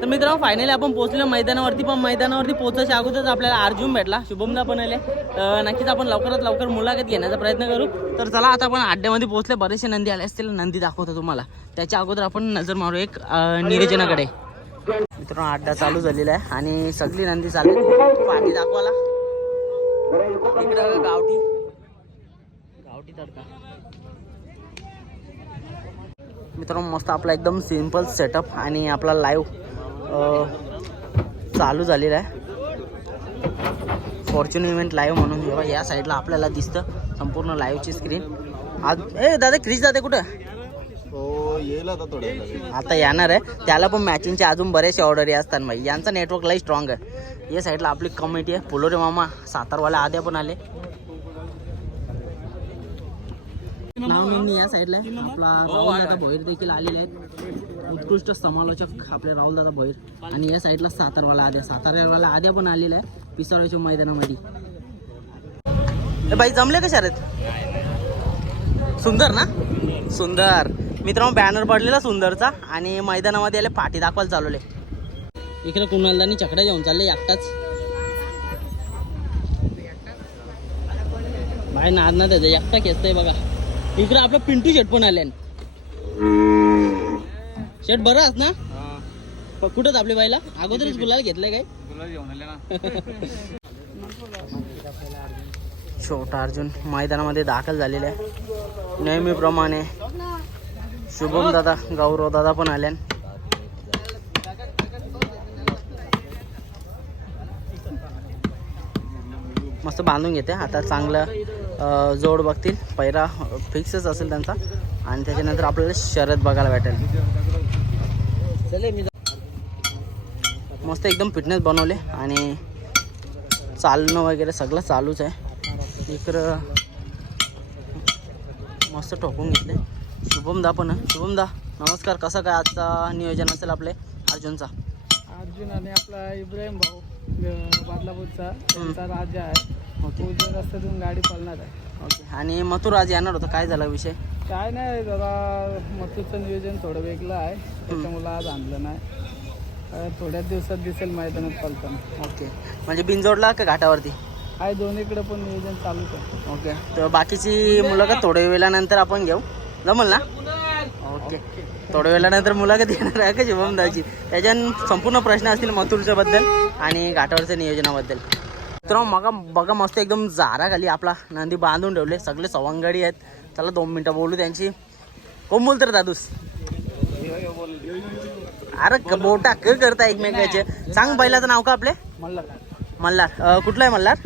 तर मित्रांनो फायनली आपण पोहोचलो मैदानावरती. पण मैदानावरती पोहोचायच्या अगोदरच आपल्याला अर्जुन भेटला. शुभमदा पण आले. नक्कीच आपण लवकरात लवकर मुलाखत घेण्याचा प्रयत्न करू. तर चला आता आपण अड्ड्यामध्ये पोहोचले. बरेचसे नंदी आले असतील. नंदी दाखवतो तुम्हाला. त्याच्या अगोदर आपण नजर मारू एक अं, मित्रांनो अड्डा चालू झालेला आहे आणि सगळी नंदी चालली. पाठी दाखवाला गावठी. गावठी तडका. मित्रांनो मस्त आपला एकदम सिंपल सेटअप आणि आपला लाईव्ह चालू झालेला आहे. फॉर्च्युन इव्हेंट लाईव्ह म्हणून जेव्हा या साईडला आपल्याला दिसतं संपूर्ण लाईव्हची स्क्रीन आज ए दादा क्रिश दादा कुठं? हो आता येणार आहे. त्याला पण मॅचिंगचे अजून बरेचसे ऑर्डरी असतात भाई. यांचा नेटवर्क लई स्ट्रॉंग आहे. या साईडला आपली कमिटी आहे. फुलोरे मामा सातारवाले आद्या पण आले. नाव नोंदणी या साईडला. आहे आपला राहुल दादा भोईर देखील आलेले आहेत. उत्कृष्ट समालोचक आपले राहुल दादा भोईर. आणि या साईडला सातारवाला आद्या. सातारवाला आद्या पण आलेला आहे पिसाळ्याच्या मैदानामध्ये. ए बाई जमले कशा आहेत सुंदर ना? सुंदर. मित्रांनो बॅनर पडलेला सुंदरचा आणि मैदानामध्ये आले पाठी दाखवायला चालवले. इकडे कुणालदानी चकड्या घेऊन चालले एकटाच. बाय नाद ना त्याचा एकटा खेचतंय बघा. इकडे आपलं पिंटू शेट पण आले शेट बरं आहात ना? प- कुठंच आपल्या बाईला? अगोदरच गुलाल घेतलंय काय? छोटा अर्जुन मैदानामध्ये दाखल झालेला आहे. नेहमीप्रमाणे शुभम दादा गौरव दादा पण आल्यान मस्त बांधून घेते आता चांगलं जोड बघतील. पैरा फिक्सच असेल त्यांचा. आणि त्याच्यानंतर आपल्याला शरद बघायला भेटेल. मस्त एकदम फिटनेस बनवले. आणि चालणं वगैरे सगळं चालूच आहे. इकडं मस्त ठोकून घेतले. शुभम दा पण. आहे. शुभम दा नमस्कार. कसं काय आजचा नियोजन असेल आपले? अर्जुनचा. अर्जुन आणि आपला इब्राहिम भाऊ बादलापूरचा. त्यांचा राजा आहे. ओके. उजव्या रस्त्यातून गाडी पळणार आहे. ओके. आणि मथुर आज येणार होतं. काय झाला विषय? काय नाही जरा मथुरचं नियोजन थोडं वेगळं आहे. त्याच्यामुळं आज आणलं नाही. अं, थोड्याच दिवसात दिसेल मैदानात पळताना ओके. म्हणजे बिंजोडला का घाटावरती? आहे दोन्हीकडे पण नियोजन चालूच आहे. ओके. तर बाकीची मुलाखत थोड्या वेळानंतर आपण घेऊ. जमल ना? ओके. थोड्या वेळानंतर मुलाखत येणार आहे का शुभम दाची त्याच्यात संपूर्ण प्रश्न असतील मथुरच्या बद्दल आणि घाटावरच्या नियोजनाबद्दल. तर मग बघा मस्त एकदम जारा खाली आपला नंदी बांधून ठेवले. सगळे सवंगडी आहेत. चला दोन मिनटं बोलू त्यांची. कोण बोलतो रे दादूस. अरे बोटा क करता एकमेकाचे. सांग बैलाचं नाव का आपले? मल्हार. कुठला आहे मल्हार?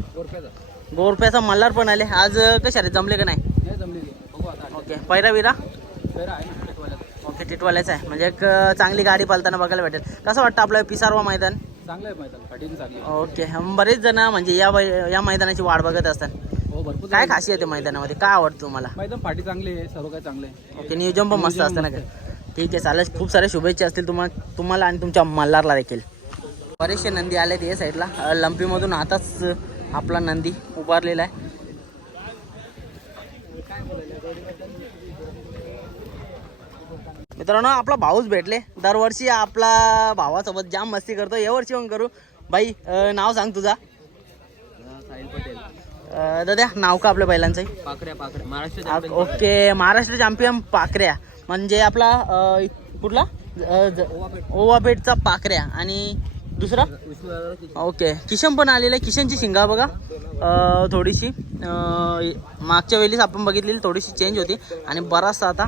गोरप्याचा. मल्हार पण आले. आज कशा रे जमले का नाही? ओके. पैरा विरा ओके टिटवाल्याचा आहे. म्हणजे एक चांगली गाडी पालताना बघायला भेटेल. कसं वाटतं आपलं पिसारवा मैदान? चांगलं आहे मैदान फाटीन चांगली आहे. ओके अं, बरेच जण म्हणजे या वै- या मैदानाची वाट बघत असतात. हो भरपूर काय खासियत आहे मैदानामध्ये? काय आवडतं तुम्हाला? मैदान फाटी चांगली आहे सर्व काय चांगलं आहे. ओके नियोजन पण मस्त असतं ना काय? ठीक आहे चालेल. खूप साऱ्या शुभेच्छा असतील तुम्हाला तुम्हाला आणि तुमच्या मल्हारला देखील. बरेचसे नंदी आलेत या साईडला. लंपीमधून आताच आपला नंदी उभारलेला आहे. मित्रांनो आपला भाऊच भेटले. दरवर्षी आपला भावासोबत जाम मस्ती करतो. या वर्षी पण करू. बाई नाव सांग तुझा. साहिल पटेल. दादा नाव का आपल्या बैलांचं महाराष्ट्र ओके. महाराष्ट्र चॅम्पियन पाकऱ्या. म्हणजे आपला कुठला? ओवापेठचा पाकऱ्या. आणि दुसरा? ओके. किशन पण आलेलं आहे. किशनची शिंगा बघा. थोडीशी. मागच्या वेळेस आपण बघितलेली थोडीशी चेंज होती. आणि बराचसा आता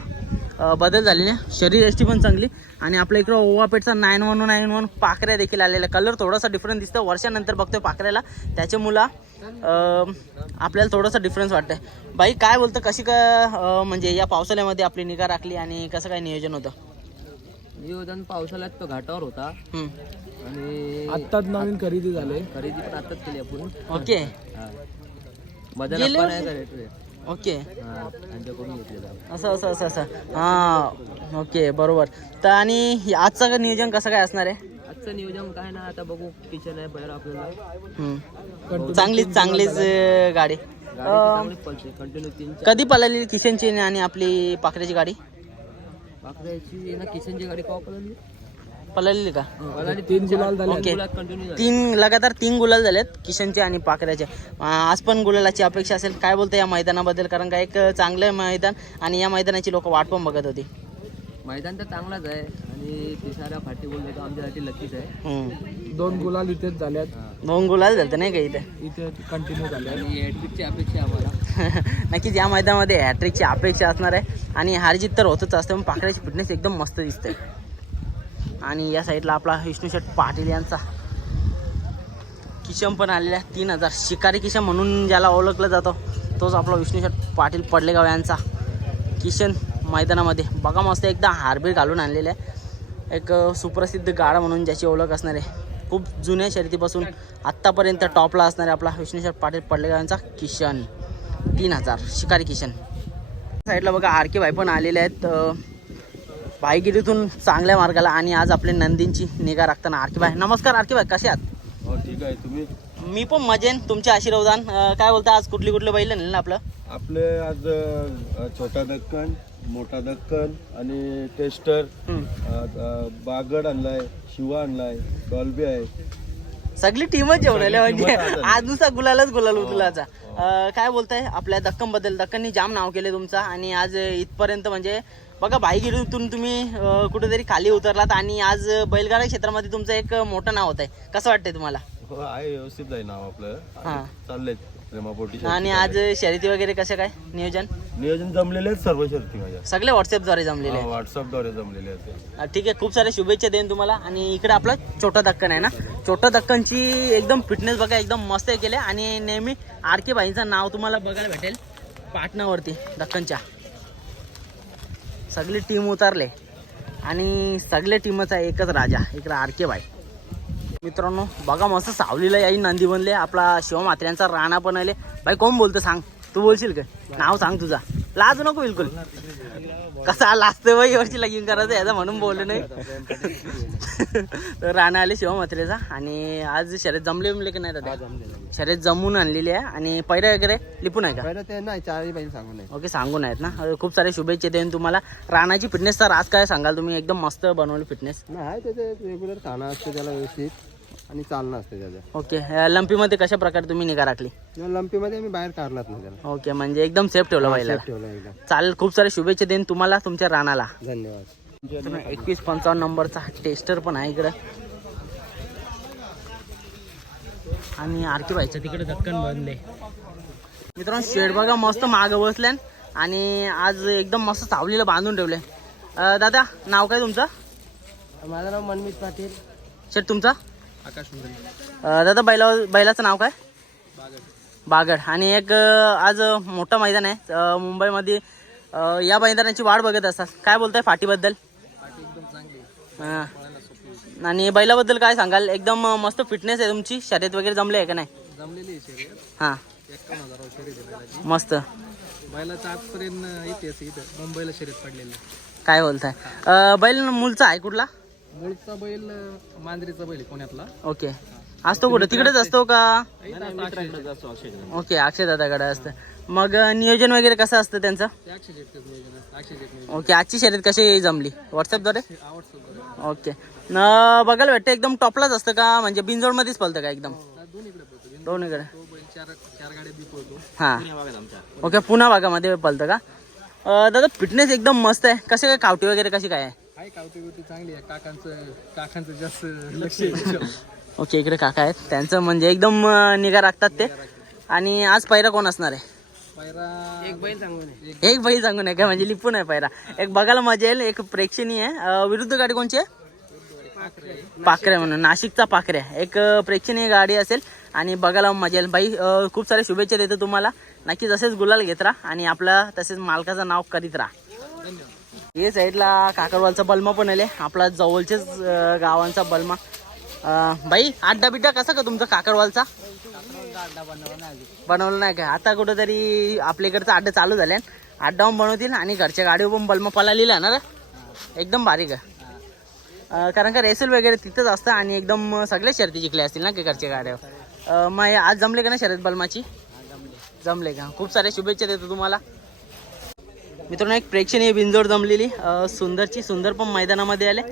बदल झालेले आहे. शरीर एष्टी पण चांगली. आणि आपल्या इकडं ओवापेठचा नाईन वन नाईन वन पाकऱ्या देखील आलेल्या. कलर थोडासा डिफरन्स दिसतो वर्षानंतर बघतोय पाकऱ्याला. त्याच्यामुळं अ, आपल्याला थोडंसं डिफरन्स वाटतंय. बाई काय बोलतं? कशी काय अ, म्हणजे या पावसाळ्यामध्ये आपली निगा राखली आणि कसं काय नियोजन होतं? नियोजन पावसाळ्यात तो घाटावर होता. आणि आत्ताच नवीन खरेदी झाले. खरेदी पण आताच केली आपण. ओके. हा. ओके. असं असं असं असं. हां ओके बरोबर. तर आणि आजचं नियोजन कसं काय असणार आहे? आजचं नियोजन काय ना आता बघू किचन आहे बाहेर आपल्याला. चांगलीच चांगलीच गाडी कंटिन्यू कधी पळालेली किशनची आणि आपली पाकऱ्याची गाडी? पाकऱ्याची ना किचनची गाडी कवा पळवली पळालेली का? तीन गुलाल झाले. ओके. तीन लगातार तीन गुलाल झालेत किशनचे आणि पाकऱ्याचे. आज पण गुलालाची अपेक्षा असेल. काय बोलतं या मैदानाबद्दल? कारण का एक चांगलं मैदान आणि या मैदानाची लोक वाट पण बघत होती. मैदान तर चांगलाच आहे. आणि तिसाऱ्या फाटी बोलतो तो आमच्यासाठी लकीच आहे. दोन गुलाल इथेच झाल्यात. दोन गुलाल झालं नाही का इथे? इथे कंटिन्यू झाले आणि हॅट्रिकची अपेक्षा आम्हाला. नक्कीच या मैदानामध्ये हॅट्रिकची अपेक्षा असणार आहे. आणि हारजीत तर होतच असते पण पाकड्याची फिटनेस एकदम मस्त दिसते. आणि या साईडला आपला विष्णू शेठ पाटील यांचा किशम पण आलेला आहे. तीन हजार. शिकारी किशन म्हणून ज्याला ओळखलं जातो तोच आपला विष्णू शेठ पाटील पडलेगाव यांचा किशन मैदानामध्ये. बघा मस्त एकदा हारबीर घालून आणलेले आहे. एक सुप्रसिद्ध गाडा म्हणून ज्याची ओळख असणार आहे. खूप जुन्या शर्यतीपासून आत्तापर्यंत टॉपला असणारे आपला विष्णू शेठ पाटील पडलेगाव यांचा किशन. तीन हजार. शिकारी किशन. साईडला बघा आर के भाई पण आलेले आहेत. भाईगिरीतून चांगल्या मार्गाला आणि आज आपले नंदींची निगा राखताना आर के भाई नमस्कार आर के भाई कसे आहात? हो ठीक आहे. तुम्ही? मी पण मजेन. तुमचे आशीर्वादान. काय बोलता आज कुठली कुठली बैल ना आपलं? आपले आज छोटा दक्कन मोठा दक्कन आणि टेस्टर. बागड आणलाय शिवा आणलाय डॉल्बी आहे. सगळी टीमच जेवण आली म्हणजे. आज. नुसता गुलालच गुलाल उचलाचा अं, काय बोलताय? आपल्या दक्कनबद्दल दक्कननी जाम नाव केले तुमचा आणि आज इथपर्यंत म्हणजे बघा बाईगिरीतून तुम्ही अं, कुठेतरी खाली उतरलात आणि आज बैलगाडा क्षेत्रामध्ये तुमचं एक मोठं नाव होत आहे कसं वाटतंय तुम्हाला? हो आहे व्यवस्थित आहे नाव आपलं. हा. चाललंय प्रेमापोटी आणि आज शर्यती वगैरे कसं काय? नियोजन? नियोजन जमलेले आहेत सर्व शर्ती माझ्या. सगळे व्हॉट्सअपद्वारे जमलेले आहेत? व्हॉट्सअपद्वारे जमलेले आहेत. ठीक आहे खूप साऱ्या शुभेच्छा देईन तुम्हाला. आणि इकडे आपला छोटा दक्कन आहे ना? छोटा दक्कनची एकदम फिटनेस बघा एकदम मस्त केले आणि नेहमी आर के भाईंचं नाव तुम्हाला बघायला भेटेल. पाटणावरती दक्कनच्या. सगळी टीम उतरले. आणि सगळ्या टीमचा एकच राजा इकडं आर के भाई मित्रांनो बघा मस्त सावलीला याही नंदी बनले. आपला शिवमात्र्यांचा राणा पण आले भाई कोण बोलतो सांग? तू बोलशील का? नाव सांग तुझा. लाज नको बिलकुल. कसा लाजतोय बाई वर्षी लगीन करायचं याचा म्हणून बोललो नाही. तर राणा आले शिवमात्रेचा आणि आज शर्यत जमले बिमले की नाही दादा? शर्यत जमून आणलेली आहे आणि पैरा वगैरे लिपून आहे का? पहिलं ते नाही चारही बैल सांगून ओके सांगून आहेत ना. खूप सारे शुभेच्छा देईन तुम्हाला. राणाची फिटनेस तर आज काय सांगाल तुम्ही? एकदम मस्त बनवली फिटनेस नाही त्याचे रेग्युलर खाणं असते त्याला व्यवस्थित. आणि चालणं असते त्याचं. ओके अं, लंपीमध्ये कशा प्रकारे तुम्ही निगा राखली? लंपीमध्ये आम्ही बाहेर काढलाच नाही त्याला. ओके म्हणजे एकदम सेफ ठेवलं पाहिजे ठेवलं एकदा चालेल खूप सारे शुभेच्छा देईन तुम्हाला तुमच्या राणाला धन्यवाद. एकवीस पंचावन्न नंबरचा टेस्टर पण आहे इकडं. आणि आरके व्हायचं तिकडे दक्कन बनले. मित्रांनो शेड बघा मस्त मागं बसल्यान आणि आज एकदम मस्त सावलीला बांधून ठेवले. दादा नाव काय तुमचं? माझं नाव मनमित पाटील. शेट तुमचा? आकाश दादा बैला बैलाचं नाव काय? बागड. आणि एक आज मोठं मैदान आहे. मुंबईमध्ये या मैदानाची वाट बघत असतात. काय बोलताय फाटीबद्दल? हां. आणि बैलाबद्दल काय सांगाल? एकदम मस्त फिटनेस आहे तुमची. शर्यत वगैरे जमले आहे का नाही? हां. मस्त. बैलाचा आजपर्यंत मुंबईला शर्यत पडलेली काय बोलताय? बैल मूलचा आहे कुठला? मूळचा बैल मांजरीचा बैल पुण्यातला. ओके. असतो कुठं? तिकडेच असतो का? ओके अक्षय दादाकडे असतं. मग नियोजन वगैरे कसं असतं त्यांचं? ओके आजची शर्यत कशी जमली? व्हॉट्सअपद्वारे आवडतो ओके. न बघायला भेटतं एकदम टॉपलाच असतं का? म्हणजे बिंजोडमध्येच पळतं का एकदम? दोन्हीकडे पळतो दोन्हीकडे. तो बैल चार चार गाड्या बी पळतो. हां. ओके पुन्हा भागामध्ये पळतं का? दादा फिटनेस एकदम मस्त आहे. कसे काय कावटी वगैरे कशी काय आहे? काय कावती बिवती चांगली आहे. काकांचं काकांचं जास्त लक्ष ओके इकडे काका आहेत. त्यांचं म्हणजे एकदम निगा राखतात ते. आणि आज पैरा कोण असणार आहे? पायरा एक बैल सांगून एक एक बैल सांगू नये का? म्हणजे लिपून आहे पैरा एक बघायला मजा येईल. एक प्रेक्षणीय आहे. विरुद्ध गाडी कोणची आहे? पाखरे. म्हणून. नाशिकचा पाखरे. एक प्रेक्षणीय गाडी असेल आणि बघायला मजा येईल. बाई खूप साऱ्या शुभेच्छा देतो तुम्हाला. नक्की जसेच गुलाल घेत राहा आणि आपला तसेच मालकाचं नाव करीत राहा. हे साईडला काकडवालचा बलमा पण आले. आपला जवळचेच गावांचा बलमा. बाई अड्डा बिड्डा कसा का तुमचा काकडवालचा बनवलं नाही का आता कुठंतरी आपल्याकडचा अड्डा चालू झाल्या अड्डा पण बनवतील आणि घरच्या गाडीवर पण बलमा पला लिहिला ना एकदम बारीक का कारण का रेसल वगैरे तिथंच असतं आणि एकदम सगळ्या शर्ती जिंकले असतील ना की घरच्या गाड्यावर? मग आज जमले का ना शर्यत बलमाची? जमले का? खूप साऱ्या शुभेच्छा देतो तुम्हाला. मित्रांनो एक प्रेक्षणीय बिंजोड जमलेली सुंदरची सुंदर पण मैदानामध्ये आले.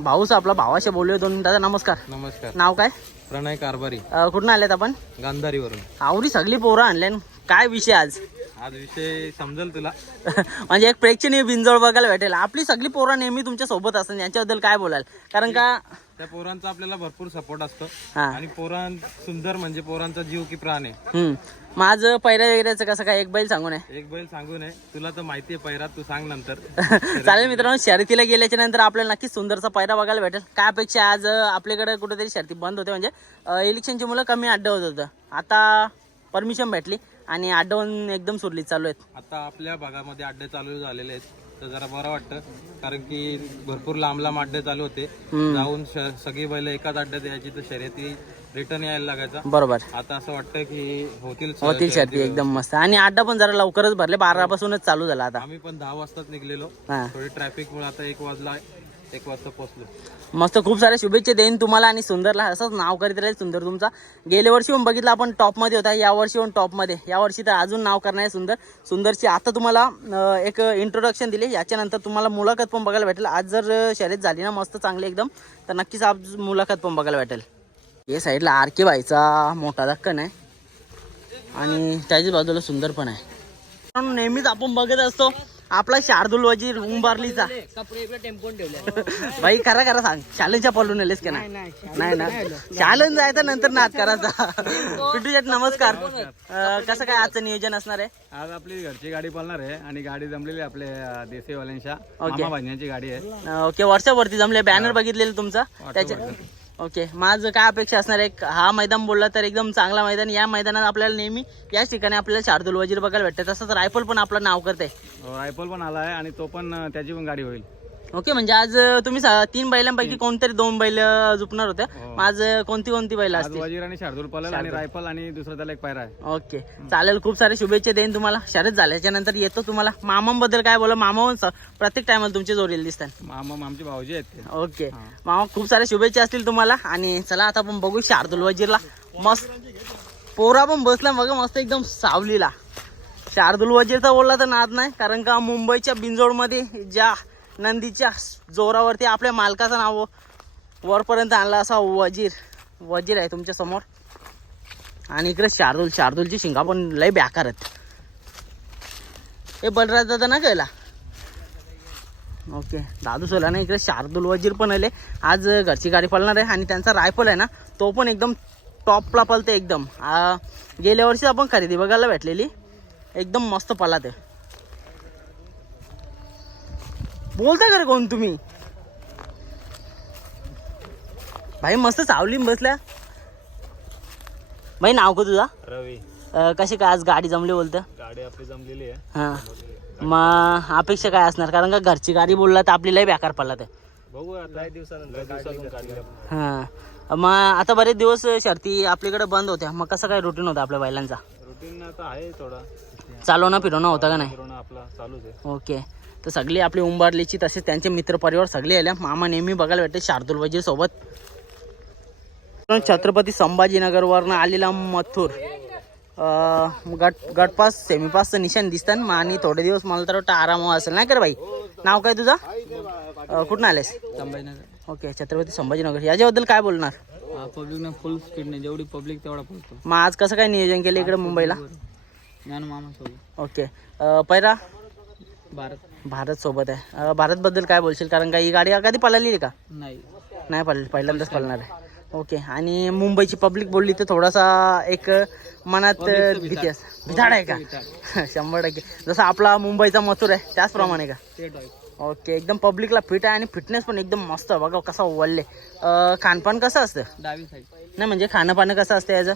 भाऊच आपला भावाशी बोलूया दोन दादा नमस्कार. नमस्कार. नाव काय? प्रणय कारभारी. कुठून आलेत आपण? गांधारीवरून. आवडी सगळी पोरं आणले काय विषय आज? आज विषय समजेल तुला. म्हणजे एक प्रेक्षणीय बिंजोड बघायला भेटेल. आपली सगळी पोरं नेहमी तुमच्यासोबत असतात यांच्याबद्दल काय बोलाल? कारण का त्या पोरांचा आपल्याला भरपूर सपोर्ट असतो. हा. आणि पोरां सुंदर म्हणजे पोरांचा जीव की प्राण आहे. हम्म. माझं पैऱ्या वगैरेचं कसं काय? एक बैल सांगू नये एक बैल सांगू नये तुला तर माहिती आहे पैरात तू सांग नंतर. चालेल मित्रांनो शर्यतीला गेल्याच्यानंतर आपल्याला नक्कीच सुंदरचा पैरा बघायला भेटेल. काय अपेक्षा आज अं, आपल्याकडे कुठेतरी शर्ती बंद होते. म्हणजे इलेक्शनची मुलं कमी अड्डा होत होतं. आता परमिशन भेटली. आणि अड्डावून एकदम सुरलीत चालू आहेत. आता आपल्या भागामध्ये अड्डे चालू झालेले आहेत. तर जरा बरं वाटतं कारण की भरपूर लांब लांब अड्डे चालू होते. जाऊन श- सगळी बैल एकाच अड्ड्यात यायची तर शर्यती रिटर्न यायला लागायचा. बरोबर. आता असं वाटतं की होतील श- होतील शर्ती एकदम मस्त. आणि अड्डा पण जरा लवकरच भरले बारापासूनच चालू झाला आता. आम्ही पण दहा वाजताच निघलेलो. हा. थोडी ट्रॅफिक मुळे आता एक वाजला एक वाजता पोहोचलो. मस्त खूप साऱ्या शुभेच्छा देईन तुम्हाला आणि सुंदरला. असंच नाव करीत राहील सुंदर तुमचा. गेल्या वर्षी पण बघितलं आपण टॉपमध्ये होता या वर्षी पण टॉपमध्ये. या वर्षी तर अजून नाव करणार आहे सुंदर. सुंदरची आता तुम्हाला एक इंट्रोडक्शन दिले. याच्यानंतर तुम्हाला मुलाखत पण बघायला भेटेल. आज जर शर्यत झाली ना मस्त चांगली एकदम तर नक्कीच आज मुलाखत पण बघायला भेटेल. हे साईडला आर के बाईचा मोठा धक्कन आहे आणि त्याच्याच बाजूला सुंदर पण आहे. नेहमीच आपण बघत असतो. आपला शार्दुल वजीर उंबारलीचा कपडे इकडे टेम्पोन ठेवले. भाई खरा खरा सांग. चॅलेंजच्या पडून आलेस का नाही? नाही ना? चॅलेंज जायचा नंतर नाच करायचा. पिंटू शेट नमस्कार. कसं काय आजचं नियोजन असणार आहे? आज आपली घरची गाडी पळणार आहे आणि गाडी जमलेली आहे आपल्या देसेवाल्यांच्या. ओके. भाजण्याची गाडी आहे. ओके वर्षावरती जमले बॅनर बघितलेलं तुमचा? त्याच्या ओके. माझं काय अपेक्षा असणार आहे हा मैदान बोलला तर एकदम चांगला मैदान. या मैदानात आपल्याला नेहमी याच ठिकाणी आपल्याला शार्दुल वजीर बघायला भेटतं तसंच रायफल पण आपलं नाव करते रायफल पण आला आहे आणि तो पण त्याची पण गाडी होईल. ओके म्हणजे आज तुम्ही सा- तीन बैलांपैकी कोणतरी दोन बैल झुपणार होत्या. मग आज कोणती कोणती बैल आज असतील? वजीर आणि शार्दूल आणि रायफल आणि दुसरा त्याला एक पायरा आहे. ओके. चालेल खूप सारे शुभेच्छा देईन तुम्हाला. शर्यत झाल्याच्यानंतर येतो तुम्हाला. मामांबद्दल काय बोला? मामा प्रत्येक टायमाला तुमचे जोडलेले दिसतात मामा आमचे भाऊजी आहेत ते. ओके. मामा खूप साऱ्या शुभेच्छा असतील तुम्हाला. आणि चला आता आपण बघू शार्दुल वजीरला. मस्त. पोरा पण बसला बघा मस्त एकदम सावलीला. शार्दुल वजीरचा बोलला तर नाद नाही कारण का मुंबईच्या बिंजोडमध्ये ज्या नंदीच्या जोरावरती आपल्या मालकाचं नाव वरपर्यंत आणला असा वजीर. वजीर आहे तुमच्यासमोर. आणि इकडे शार्दूल शार्दूलची शिंगा पण लय बेकार आहेत. हे बलराज दादा ना कळला ओके. दादू सोला ना इकडे शार्दूल वजीर पण आले. आज घरची गाडी पळणार आहे आणि त्यांचा रायफल आहे ना तो पण एकदम टॉपला पळते एकदम. गेल्या वर्षी आपण खरेदी बघायला भेटलेली. एकदम मस्त पला ते. बोलता का रे कोण तुम्ही? भाई मस्त सावली बसल्या. भाई नाव का तुझा? रवी. कशी काय आज गाडी जमली बोलतं? गाडी आपली जमलेली आहे. हां. मग अपेक्षा काय असणार? कारण का घरची गाडी बोलला तर आपली लय बेकार पडला ते. बघू आता. काही दिवसानंतर दिवसातून काढली हां. मग आता बरेच दिवस शर्ती आपल्याकडे बंद होत्या. मग कसं काय रुटीन होतं आपल्या बैलांचा? रुटीन आता आहे थोडा. चालवणं फिरवणं होतं का नाही? आपला चालूच आहे. ओके. तर सगळी आपली उंबारलीची तसेच त्यांचे मित्रपरिवार सगळे आले मामा नेहमी बघायला भेटते शार्दूल सोबत. छत्रपती संभाजीनगरवरनं आलेला मथुर. गट गटपास सेमीपासचं निशाण दिसतं मग आणि थोडे दिवस मला तर वाटतं आराम असेल. नाही कर बाई? नाव काय तुझं? कुठून आलेस? संभाजीनगर. ओके छत्रपती संभाजीनगर. याच्याबद्दल काय बोलणार? पब्लिकनं फुल स्पीडने जेवढी पब्लिक तेवढा पोहोचतो मग आज कसं काय नियोजन केलं इकडे मुंबईला? ज्ञान मामा सोबत. ओके. पैरा? भारत. भारत सोबत आहे भारतबद्दल काय बोलशील? कारण का ही गाडी कधी पळाली आहे का? नाही. नाही पहिल्यांदाच पळणार आहे. ओके. आणि मुंबईची पब्लिक बोलली तर थोडासा एक मनात भीती असते भिताड आहे का? शंभर टक्के. जसं आपला मुंबईचा मथुर आहे त्याचप्रमाणे का? ओके. एकदम पब्लिकला फिट आहे आणि फिटनेस पण एकदम मस्त आहे. बघा कसा वळले खानपान कसं असतं? डावी साईड नाही म्हणजे खाणं पाणं कसं असतं याचं?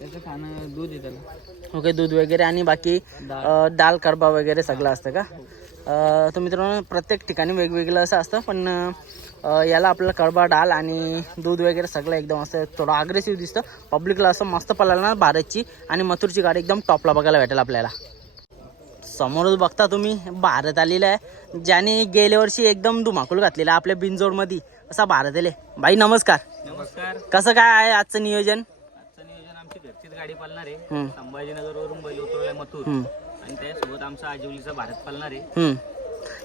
याचं खाणं दूध त्याला ओके दूध वगैरे आणि बाकी दाल. कडबा वगैरे सगळं असतं का? अ, तर मित्रांनो प्रत्येक ठिकाणी वेगवेगळं असं असतं पण याला आपल्याला कडबा डाल आणि दूध वगैरे सगळं एकदम असं थोडं अग्रेसिव्ह दिसतं. पब्लिकला असं मस्त ना भारतची आणि मथुरची गाडी एकदम टॉपला बघायला भेटेल आपल्याला. समोरच बघता तुम्ही भारत आलेला आहे ज्याने गेल्या वर्षी एकदम धुमाकूल घातलेला आपल्या बिनजोडमध्ये असा भारत आले भाई नमस्कार. नमस्कार. कसं काय आहे आजचं नियोजन आजचं नियोजन आमची घरचीच गाडी पालणार आहे. संभाजीनगर वरून बैल उतरलाय मथुर. आणि त्यासोबत आमचा आजिवलीचा भारत पालणार आहे.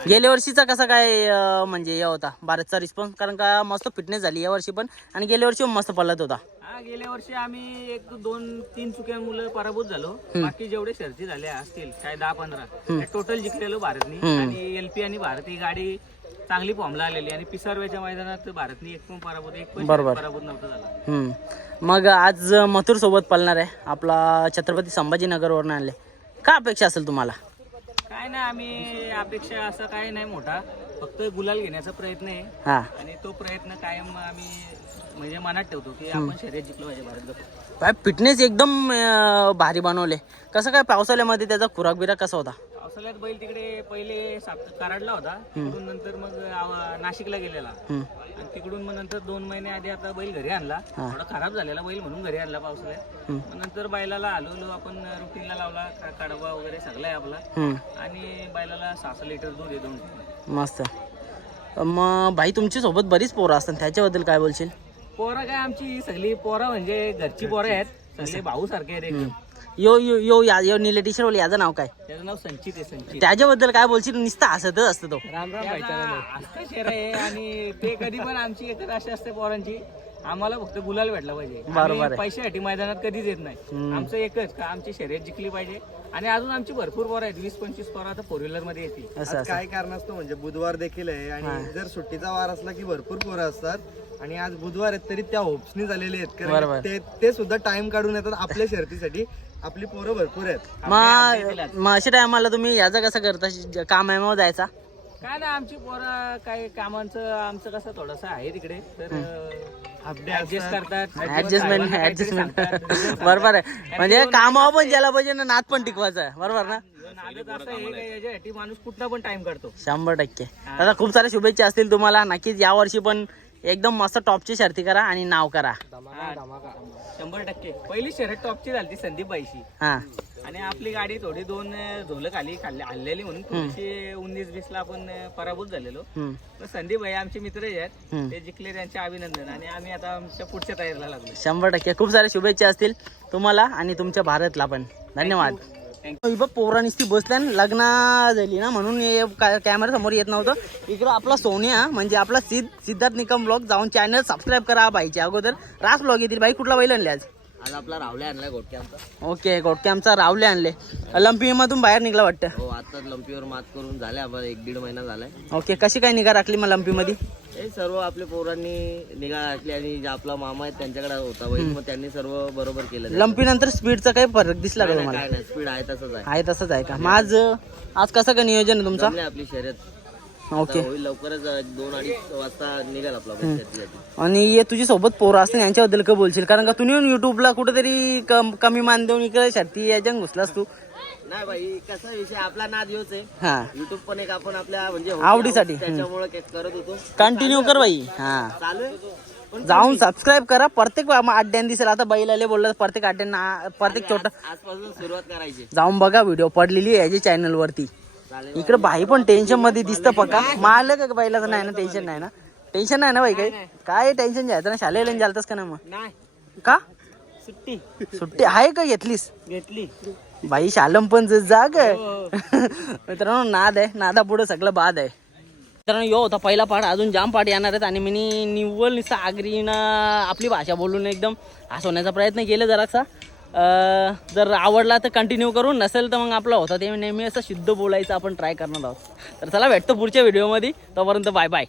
गेल्या वर्षीचा कसा काय अं, म्हणजे हे होता? भारतचा रिस्पॉन्स कारण का मस्त फिटनेस झाली या वर्षी पण. आणि गेल्या वर्षी पण मस्त पळत होता. हा गेल्या वर्षी आम्ही एक दोन तीन चुक्या मुलं पराभूत झालो. बाकी जेवढे शर्ती झाल्या असतील काय दहा पंधरा. टोटल जिंकलेलो भारतनी. आणि एलपी आणि भारत ही गाडी चांगली फॉर्मला आलेली आणि पिसारव्याच्या मैदानात भारतनी एक पण पराभूत एक पण बरोबर. पराभूत नव्हता झाला. हम्म. मग आज मथुर सोबत पळणार आहे. आपला छत्रपती संभाजीनगरवरून आले काय अपेक्षा असेल तुम्हाला? काय नाही आम्ही अपेक्षा असं काय नाही मोठा. फक्त गुलाल घेण्याचा प्रयत्न आहे. हा. आणि तो प्रयत्न कायम आम्ही म्हणजे मनात ठेवतो की आपण शर्यत जिंकलो पाहिजे भारत काय फिटनेस एकदम अं, भारी बनवले. कसं काय पावसाळ्यामध्ये त्याचा खुराक बिराक कसा होता? पावसाळ्यात बैल तिकडे पहिले साप कराडला होता. तिकडून नंतर मग आव- नाशिकला गेलेला. आणि तिकडून मग नंतर दोन महिने आधी आता बैल घरी आणला. थोडा खराब झालेला बैल म्हणून घरी आणला पावसाळ्यात. मग नंतर बैलाला आलो आपण रुटीनला लावला. का- कडवा वगैरे सगळं आहे आपला. हम्म. आणि बैलाला सहा सहा लिटर दूध आहे दोन. मस्त. मग भाई तुमच्यासोबत बरीच पोरं असतात. त्याच्याबद्दल काय बोलशील? पोरं काय आमची सगळी पोरं म्हणजे घरची पोरं आहेत. सगळे भाऊ सारखे आहेत एकदम यो यो यो या यो निले टी शर्ट याचं नाव काय? त्याचं नाव संचित आहे संचित. त्याच्याबद्दल काय बोलशील? नुसतं हसतच असतं तो. राम राम असतं आहे आणि ते कधी पण आमची एकच आशा असते पोरांची. आम्हाला फक्त गुलाल भेटला पाहिजे. बरोबर आम्ही. पैशासाठी मैदानात कधीच येत नाही. आमचं एकच का आमची शर्यत जिंकली पाहिजे. आणि अजून आमची भरपूर पोरं आहेत. वीस पंचवीस पोरं आता फोर व्हीलरमध्ये येतील. असं असं. काय कारण असतं म्हणजे बुधवार देखील आहे. आणि जर सुट्टीचा वार असला की भरपूर पोरं असतात. आणि आज बुधवार आहेत तरी त्या होप्सनी झालेले आहेत. बरोबर. कारण ते ते सुद्धा टाइम काढून येतात आपल्या शर्तीसाठी. आपली पोरं भरपूर आहेत. मग मग अशा टायमाला तुम्ही याचा कसं करता? कामावर जायचा? काय ना आमची पोरं काही कामांचं आमचं कसं थोडंसं आहे तिकडे. तर ऍडजस्ट करतात. ऍडजस्टमेंट काहीतरी ऍडजस्टमेंट सांगतात. बरोबर आहे. म्हणजे कामावर पण ज्याला पाहिजे ना नात पण टिकवायचा आहे. बरोबर ना? असं आहे का याच्यासाठी माणूस कुठला पण टाइम काढतो. शंभर टक्के. दादा खूप साऱ्या शुभेच्छा असतील तुम्हाला. नक्कीच यावर्षी पण एकदम मस्त टॉपची शर्ती करा आणि नाव करा. शंभर टक्के. पहिली शर्यत टॉपची झाली संदीप बाईशी. हा. आणि आपली गाडी थोडी दोन झोलं खाली खाल्ली हल्लेली म्हणून थोडीशी उन्नीस वीस ला आपण पराभूत झालेलो. मग संदीप भाई आमचे मित्र जे आहेत. ते जिंकले त्यांचे अभिनंदन आणि आम्ही आता आमच्या पुढच्या तयारीला लागलो. शंभर टक्के. खूप साऱ्या शुभेच्छा असतील तुम्हाला आणि तुमच्या भारतला पण. धन्यवाद. Thank बघ पोरा नुसती बसल्या आणि लग्न झाली ना म्हणून कॅमेरा समोर येत नव्हतं. इकडं आपला सोन्या म्हणजे आपला सिद्ध सिद्धार्थ निकम ब्लॉग जाऊन चॅनल सबस्क्राईब करा बाईच्या अगोदर रास ब्लॉग येतील. बाई कुठला बैल आणले आज? आज आपला रावल्या आणलाय ओके गोटके आमचा रावले आणले. लंपी मधून बाहेर निघला वाटतं. हो आता लंपीवर मात करून झाल्या आपण एक दीड महिना झालाय. ओके कशी काय निघा राखली मग लंपी मध्ये हे सर्व आपल्या पोरांनी निघा घातली आणि जे आपला मामा आहे त्यांच्याकडे होता बैल मग त्यांनी सर्व बरोबर केलं लंपी नंतर स्पीडचा काही फरक दिसला का तुम्हाला? काय नाही स्पीड आहे तसंच आहे. आहे तसंच आहे का? मग आज आज कसं काय नियोजन आहे तुमचं? जमली आपली शर्यत. ओके. होईल लवकरच दोन अडीच वाजता निघाल आपला बैल. आणि हे तुझी सोबत पोरं असतील यांच्याबद्दल काय बोलशील? कारण का तू येऊन युट्यूबला कुठेतरी कम- कमी मान देऊन इकडे शर्ती याच्यात घुसलास तू. नाही भाई कसा विषय आपला नाद योच आहे. हा. युट्यूब पण एक आपण आपल्या म्हणजे आवडीसाठी. त्याच्यामुळे करत होतो. कंटिन्यू कर बाई. हा. चालू आहे? पण जाऊन सबस्क्राईब करा. प्रत्येक अड्ड्यान दिसेल. आता बैल आले बोललं प्रत्येक अड्ड्यांना प्रत्येक छोटा आजपासून सुरुवात करायची. जाऊन बघा व्हिडिओ पडलेली आहे याच्या चॅनल वरती. चालेल इकडे बाई. पण टेन्शनमध्ये दिसतं पका मारलं का बैलाचं नाही ना टेन्शन नाही ना. टेन्शन नाही ना बाई काही? काय टेन्शन घ्यायचं ना? शालेय चालतंस का ना मग? नाही. का? सुट्टी. सुट्टी आहे का घेतलीस? घेतली. बाई शालम पण ज- जाग मित्रांनो नाद आहे. नादा पुढे सगळं बाद आहे. मित्रांनो यो होता पहिला पाठ. अजून जाम पाठ येणार आहेत आणि मी निव्वल निसा आगरीनं आपली भाषा बोलून एकदम हसवण्याचा प्रयत्न केला जरासा. जर आवडला तर कंटिन्यू करू नसेल तर मग आपला होता. ते नेहमी असं शुद्ध बोलायचं आपण ट्राय करणार आहोत. तर चला भेटतो पुढच्या व्हिडिओमध्ये तोपर्यंत बाय बाय